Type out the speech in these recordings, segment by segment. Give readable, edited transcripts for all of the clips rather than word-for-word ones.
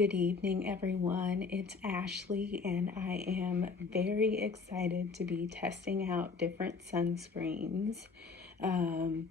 Good evening, everyone. It's Ashley, and I am very excited to be testing out different sunscreens. Um,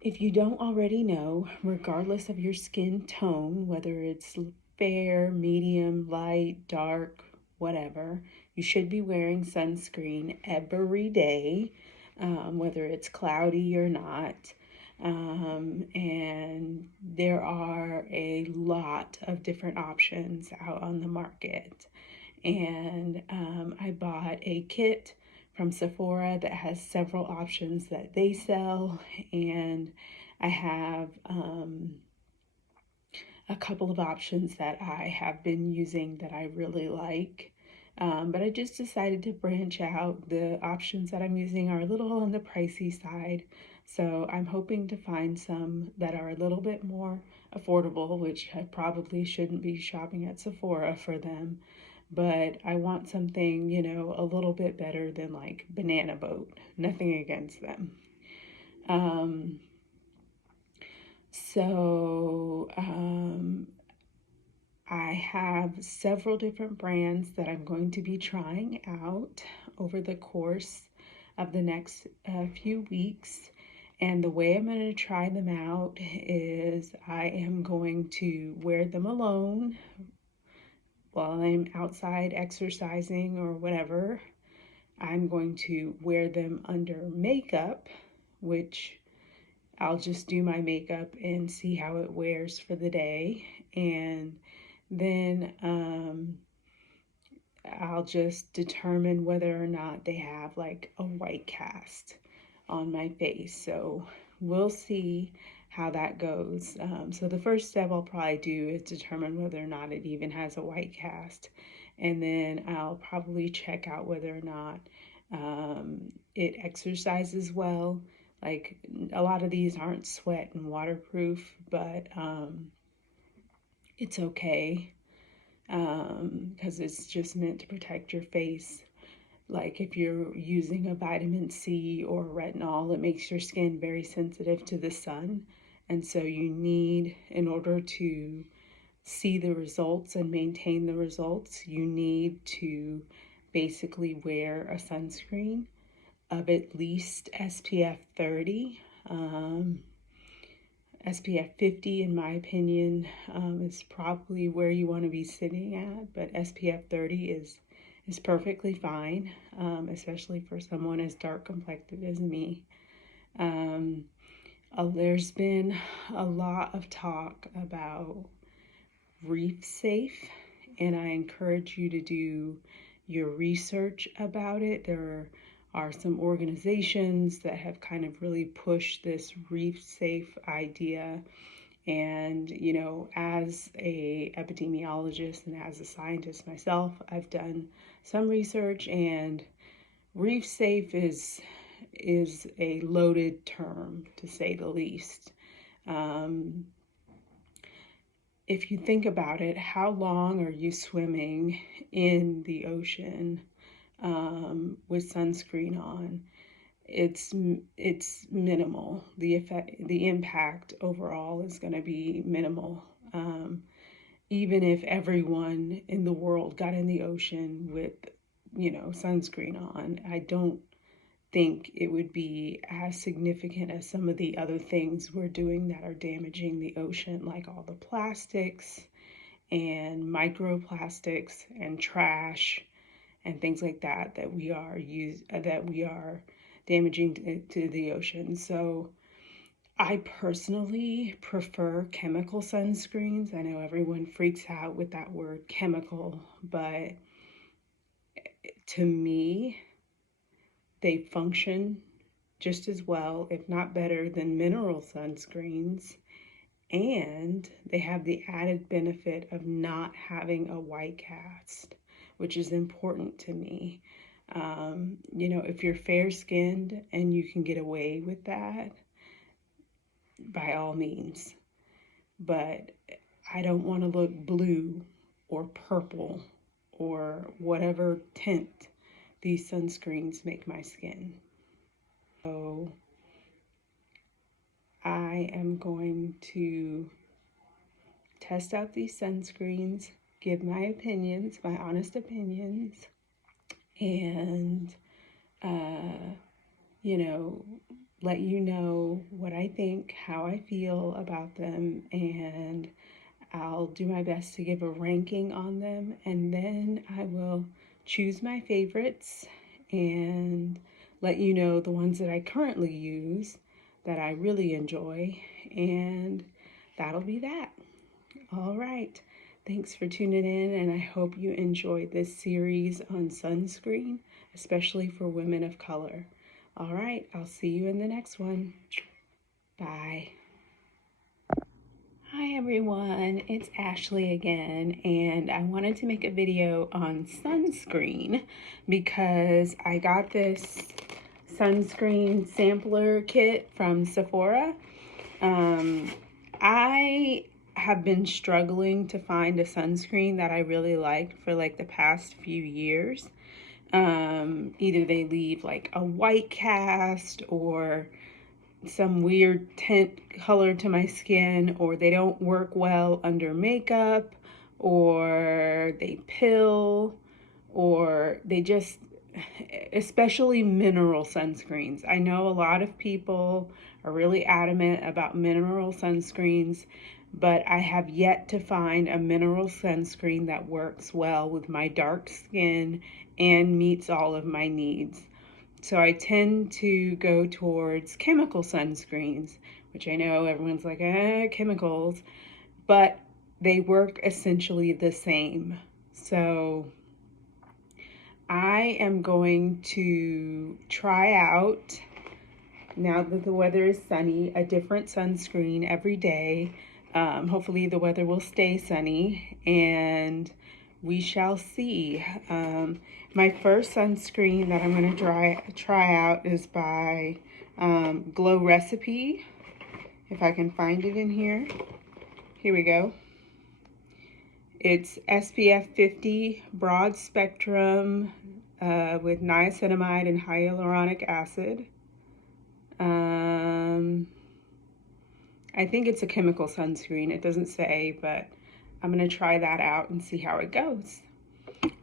if you don't already know, regardless of your skin tone, whether it's fair, medium, light, dark, whatever, you should be wearing sunscreen every day, whether it's cloudy or not. And there are a lot of different options out on the market. And I bought a kit from Sephora that has several options that they sell, and I have a couple of options that I have been using that I really like. But I just decided to branch out. The options that I'm using are a little on the pricey side, so I'm hoping to find some that are a little bit more affordable, which I probably shouldn't be shopping at Sephora for them. But I want something, a little bit better than like Banana Boat. Nothing against them. Um, so I have several different brands that I'm going to be trying out over the course of the next few weeks. And the way I'm going to try them out is I am going to wear them alone while I'm outside exercising or whatever. I'm going to wear them under makeup, which I'll just do my makeup and see how it wears for the day. And then I'll just determine whether or not they have like a white cast on my face. So we'll see how that goes. So the first step I'll probably do is determine whether or not it even has a white cast. And then I'll probably check out whether or not it exercises well. Like a lot of these aren't sweat and waterproof, but it's okay because it's just meant to protect your face. Like if you're using a vitamin C or retinol, it makes your skin very sensitive to the sun. And so you need, in order to see the results and maintain the results, you need to basically wear a sunscreen of at least SPF 30. SPF 50, in my opinion, is probably where you want to be sitting at, but SPF 30 is perfectly fine, especially for someone as dark complected as me. There's been a lot of talk about reef safe, and I encourage you to do your research about it. There are some organizations that have kind of really pushed this reef safe idea. And, as a epidemiologist and as a scientist myself, I've done some research, and reef safe is a loaded term, to say the least. If you think about it, how long are you swimming in the ocean with sunscreen on? It's minimal. The impact overall is going to be minimal. Even if everyone in the world got in the ocean with, sunscreen on, I don't think it would be as significant as some of the other things we're doing that are damaging the ocean, like all the plastics and microplastics and trash and things like that that we are damaging to the ocean. So I personally prefer chemical sunscreens. I know everyone freaks out with that word chemical, but to me, they function just as well, if not better, than mineral sunscreens. And they have the added benefit of not having a white cast, which is important to me. If you're fair skinned and you can get away with that, by all means. But I don't want to look blue or purple or whatever tint these sunscreens make my skin. So I am going to test out these sunscreens, give my opinions, my honest opinions, and, you know, let you know what I think, how I feel about them, and I'll do my best to give a ranking on them, and then I will choose my favorites and let you know the ones that I currently use that I really enjoy, and that'll be that. All right. Thanks for tuning in, and I hope you enjoyed this series on sunscreen, especially for women of color. All right, I'll see you in the next one. Bye. Hi everyone, it's Ashley again, and I wanted to make a video on sunscreen because I got this sunscreen sampler kit from Sephora. I have been struggling to find a sunscreen that I really like for like the past few years. Either they leave like a white cast or some weird tint color to my skin, or they don't work well under makeup, or they pill, or they just, especially mineral sunscreens. I know a lot of people are really adamant about mineral sunscreens, but I have yet to find a mineral sunscreen that works well with my dark skin and meets all of my needs. So I tend to go towards chemical sunscreens, which I know everyone's like, chemicals, but they work essentially the same. So I am going to try out, now that the weather is sunny, a different sunscreen every day. Hopefully the weather will stay sunny, and we shall see. My first sunscreen that I'm going to try out is by Glow Recipe. If I can find it in here. Here we go. It's SPF 50 broad spectrum with niacinamide and hyaluronic acid. I think it's a chemical sunscreen. It doesn't say, but I'm going to try that out and see how it goes.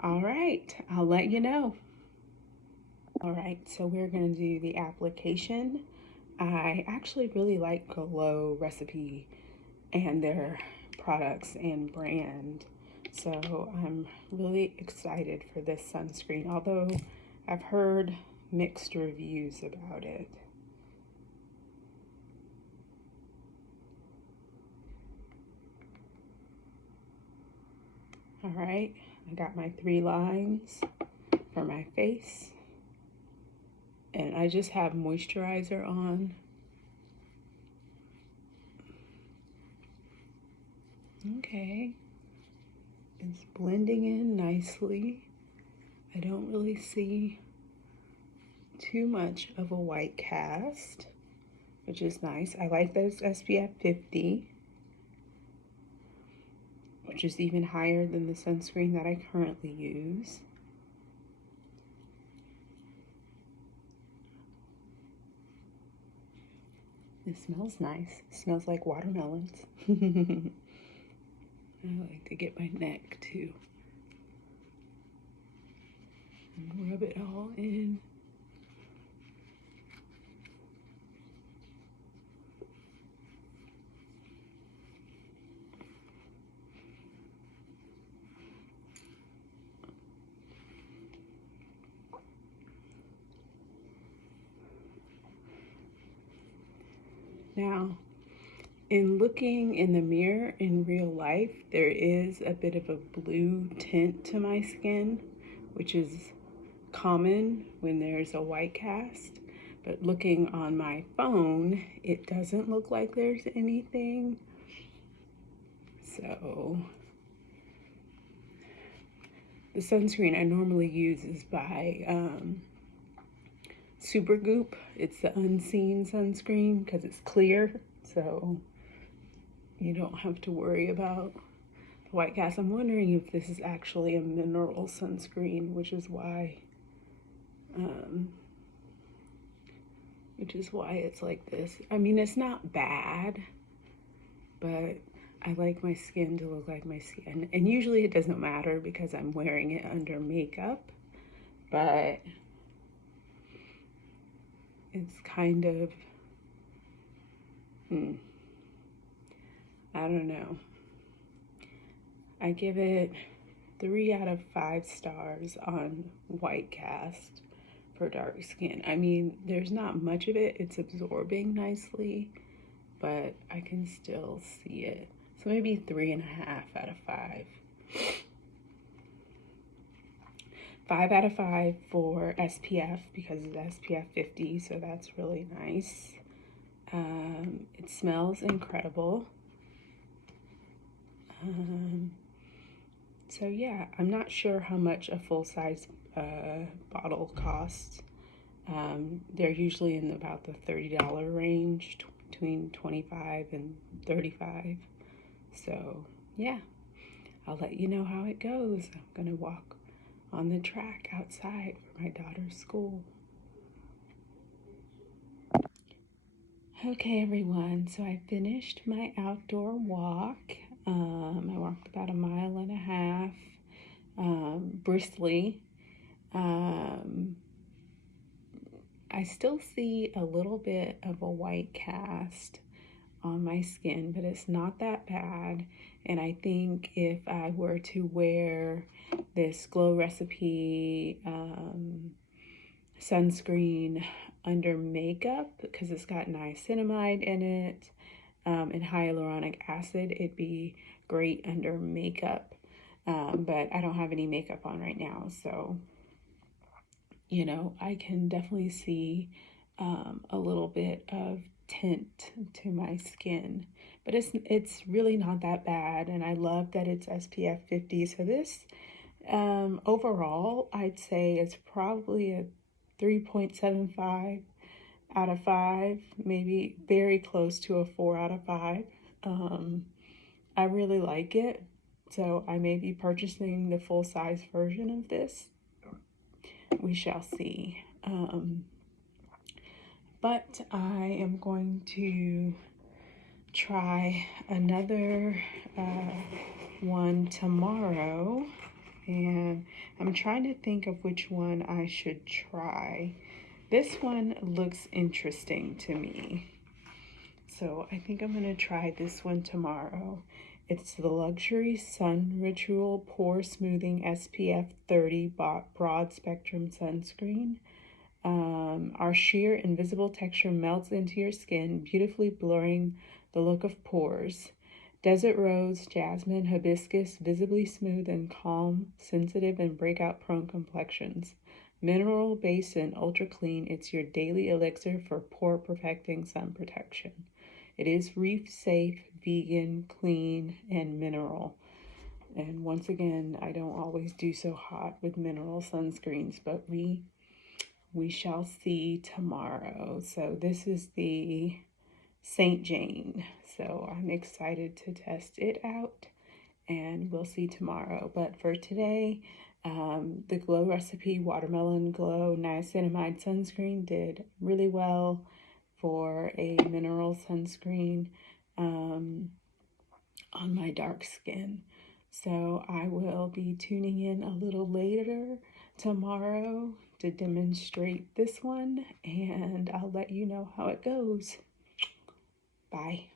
All right, I'll let you know. All right, so we're going to do the application. I actually really like Glow Recipe and their products and brand, so I'm really excited for this sunscreen, although I've heard mixed reviews about it. All right, I got my 3 lines for my face, and I just have moisturizer on. Okay, it's blending in nicely. I don't really see too much of a white cast, which is nice. I like that it's SPF 50, which is even higher than the sunscreen that I currently use. It smells nice. It smells like watermelons. I like to get my neck too. And rub it all in. Now, in looking in the mirror in real life, there is a bit of a blue tint to my skin, which is common when there's a white cast. But looking on my phone, it doesn't look like there's anything. So the sunscreen I normally use is by Supergoop. It's the unseen sunscreen because it's clear, so you don't have to worry about the white cast. I'm wondering if this is actually a mineral sunscreen, which is why it's like this. I mean, it's not bad, but I like my skin to look like my skin. And usually it doesn't matter because I'm wearing it under makeup, but it's kind of, I don't know. I give it 3 out of 5 stars on white cast for dark skin. I mean, there's not much of it. It's absorbing nicely, but I can still see it. So maybe 3.5 out of 5. 5 out of 5 for SPF because it's SPF 50, so that's really nice. It smells incredible. So yeah, I'm not sure how much a full-size bottle costs. They're usually in about the $30 range, between 25 and 35. So yeah, I'll let you know how it goes. I'm gonna walk on the track outside for my daughter's school. Okay, everyone, so I finished my outdoor walk. I walked about 1.5 miles, briskly. I still see a little bit of a white cast on my skin, but it's not that bad. And I think if I were to wear this Glow Recipe sunscreen under makeup, because it's got niacinamide in it and hyaluronic acid, it'd be great under makeup. But I don't have any makeup on right now, so you know, I can definitely see a little bit of tint to my skin, but it's really not that bad, and I love that it's SPF 50. So this overall, I'd say it's probably a 3.75 out of 5, maybe very close to a 4 out of 5. I really like it, so I may be purchasing the full-size version of this. We shall see. But I am going to try another one tomorrow, and I'm trying to think of which one I should try. This one looks interesting to me, so I think I'm going to try this one tomorrow. It's the Luxury Sun Ritual Pore Smoothing SPF 30 Broad Spectrum Sunscreen. Our sheer invisible texture melts into your skin, beautifully blurring the look of pores. Desert rose, jasmine, hibiscus, visibly smooth and calm, sensitive and breakout prone complexions. Mineral based and ultra clean, it's your daily elixir for pore perfecting sun protection. It is reef safe, vegan, clean, and mineral. And once again, I don't always do so hot with mineral sunscreens, but we shall see tomorrow. So this is the St. Jane. So I'm excited to test it out, and we'll see tomorrow. But for today, the Glow Recipe Watermelon Glow Niacinamide Sunscreen did really well for a mineral sunscreen on my dark skin. So I will be tuning in a little later tomorrow to demonstrate this one, and I'll let you know how it goes. Bye.